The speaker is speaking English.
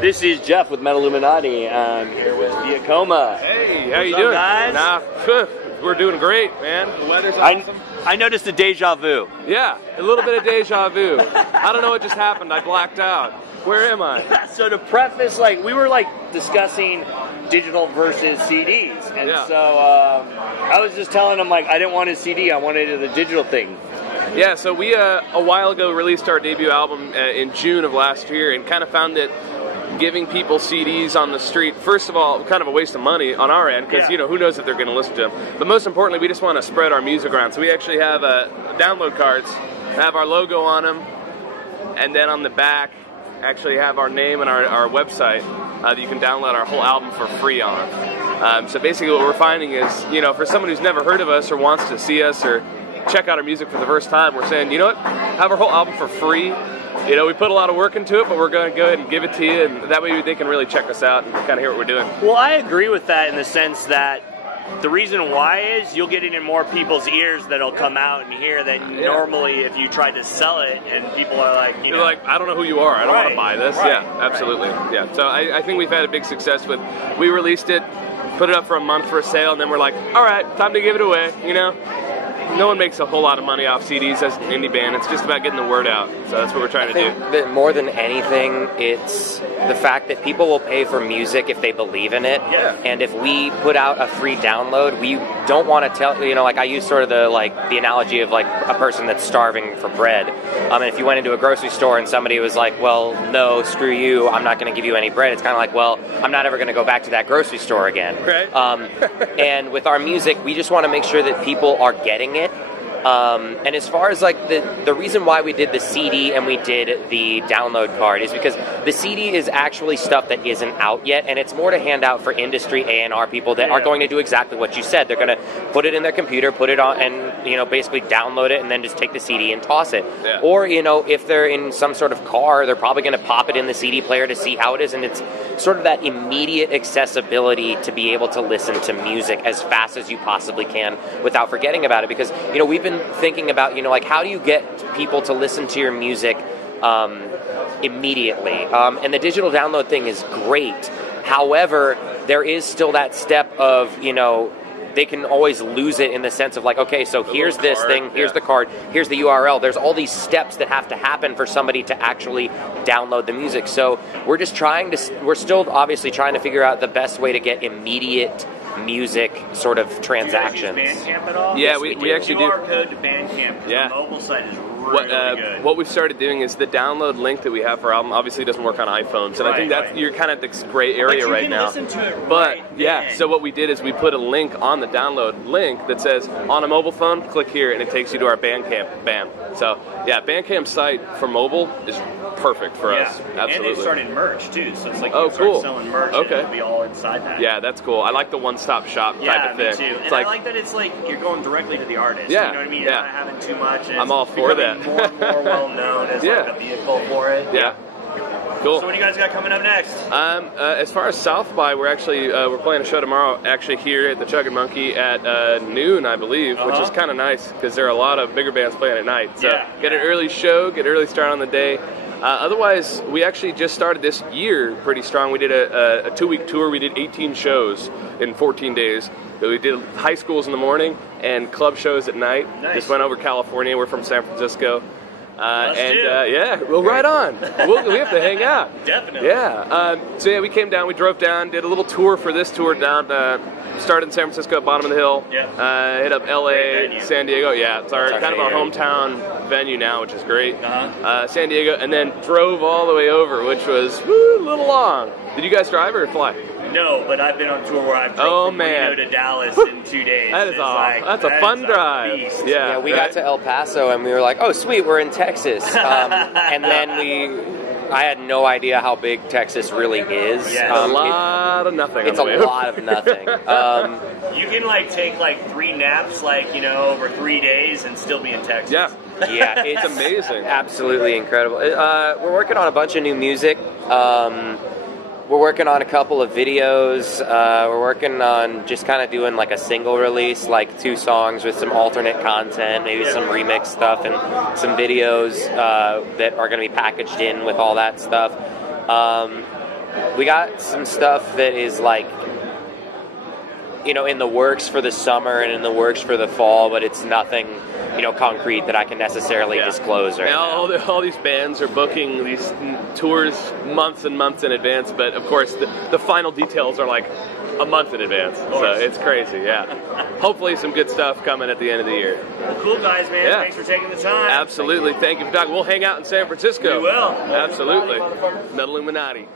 This is Jeff with Metal Illuminati. I'm here with Viacoma. Hey, how What's you up, doing? guys? We're doing great, man. The weather's awesome. I noticed a deja vu. Yeah, a little bit of deja vu. I don't know what just happened. I blacked out. Where am I? So to preface, we were discussing digital versus CDs, and so I was just telling him I didn't want a CD, I wanted the digital thing. Yeah, so we a while ago released our debut album in June of last year, and kind of found that giving people CDs on the street, first of all, kind of a waste of money on our end, because who knows if they're going to listen to them. But most importantly, we just want to spread our music around. So we actually have download cards, have our logo on them, and then on the back actually have our name and our website that you can download our whole album for free on. So basically what we're finding is, for someone who's never heard of us or wants to see us or check out our music for the first time, we're saying, you know what, have our whole album for free. We put a lot of work into it, but we're going to go ahead and give it to you, and that way they can really check us out and kind of hear what we're doing. Well, I agree with that in the sense that the reason why is you'll get it in more people's ears that'll come out and hear than normally if you tried to sell it and people are like, They're like, I don't know who you are, I don't want to buy this. Yeah, absolutely. Yeah, so I think we've had a big success with, we released it, put it up for a month for a sale, and then we're like, all right, time to give it away, No one makes a whole lot of money off CDs as an indie band. It's just about getting the word out. So that's what we're trying to do. That more than anything, it's the fact that people will pay for music if they believe in it. Yeah. And if we put out a free download, we don't want to tell, I use sort of the analogy of a person that's starving for bread. And if you went into a grocery store and somebody was like, well, no, screw you, I'm not going to give you any bread. It's kind of like, well, I'm not ever going to go back to that grocery store again. Right. And with our music, we just want to make sure that people are getting it. And as far as the reason why we did the CD and we did the download card is because the CD is actually stuff that isn't out yet, and it's more to hand out for industry A&R people that are going to do exactly what you said. They're going to put it in their computer, put it on, and basically download it, and then just take the CD and toss it. Yeah. Or if they're in some sort of car, they're probably going to pop it in the CD player to see how it is, and it's sort of that immediate accessibility to be able to listen to music as fast as you possibly can without forgetting about it. Because we've been thinking about, how do you get people to listen to your music immediately? And the digital download thing is great. However, there is still that step of, they can always lose it in the sense of okay, so here's this thing, here's the card, here's the URL. There's all these steps that have to happen for somebody to actually download the music. So we're still obviously trying to figure out the best way to get immediate music sort of transactions. Do you guys use Bandcamp at all? Yeah, we actually do. QR code to Bandcamp. Yeah. The mobile site is really good. What we've started doing is the download link that we have for our album obviously doesn't work on iPhones, and I think that you're kind of this gray area right now. Listen to it But so what we did is we put a link on the download link that says on a mobile phone, click here, and it takes you to our Bandcamp band. So Bandcamp site for mobile is perfect for us. Absolutely. And they've started merch too, so it's you cool. start selling merch and Okay. it'll be all inside that. Yeah, that's cool. I like the one-stop shop type of thing. Me too. It's And I like that it's you're going directly to the artist. Yeah, You know what I mean? You're not having too much. And I'm all it's for becoming that. More and more well known as a vehicle for it. Yeah. Cool. So what do you guys got coming up next? As far as South by, we're actually we're playing a show tomorrow, actually here at the Chuggin' Monkey at noon, I believe, which is kind of nice because there are a lot of bigger bands playing at night. So get an early show, get an early start on the day. Otherwise, we actually just started this year pretty strong. We did a 2-week tour. We did 18 shows in 14 days. We did high schools in the morning and club shows at night. Nice. Just went over California. We're from San Francisco. Well, right on. We have to hang out. Definitely. Yeah. We came down. We drove down, did a little tour for this tour down. Started in San Francisco at Bottom of the Hill. Yeah. Hit up LA, San Diego. Yeah, it's our kind of our hometown venue now, which is great. San Diego, and then drove all the way over, which was a little long. Did you guys drive or fly? No, but I've been on tour where I've drove from Reno to Dallas in 2 days. That is awesome. That's a fun drive. Yeah, we got to El Paso and we were like, oh, sweet, we're in Texas. And then I had no idea how big Texas really is. Yes. A lot of nothing. It's a lot of nothing. You can take 3 naps over 3 days and still be in Texas. Yeah, it's amazing. Absolutely incredible. We're working on a bunch of new music. We're working on a couple of videos. We're working on just kind of doing a single release, 2 songs with some alternate content, maybe some remix stuff, and some videos that are going to be packaged in with all that stuff. we got some stuff that is like, you know, in the works for the summer and in the works for the fall, but it's nothing, you know, concrete that I can necessarily disclose right now. All these bands are booking these tours months and months in advance, but of course the final details are like a month in advance. So it's crazy, yeah. Hopefully some good stuff coming at the end of the year. Well, cool guys, man. Yeah. Thanks for taking the time. Absolutely. Thank you for talking. We'll hang out in San Francisco. We will. Absolutely. Metal Illuminati.